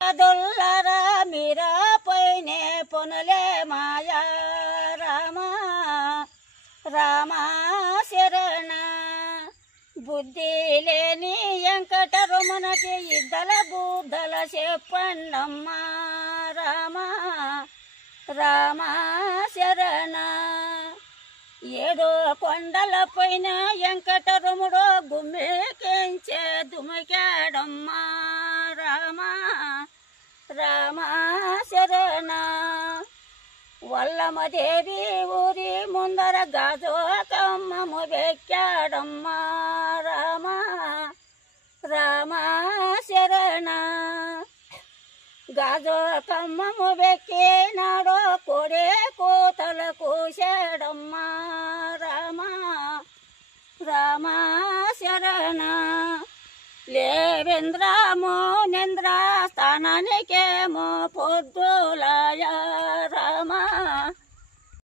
దొల్లరా మీరా పోయినే పొనలే మాయా రామ రామ శరణ బుద్ధి లేని వెంకటరమణకి ఇద్దల బుద్ధల చెప్పండమ్మా రామ రామ శరణ ఏదో కొండల పైన వెంకటరముడో గుమ్మికించే దుమికాడమ్మా రామ రామ శరణ వల్లమదేవి ఊరి ముందర గాజోకమ్మము వెక్కాడమ్మా రామ రామ శరణ గాజోకమ్మము వెక్కినాడో కొడే కోతల కూశాడమ్మా రామ రామ శరణ లేవేంద్ర మోనేంద్ర స్థానానికేమో పొద్దులాయ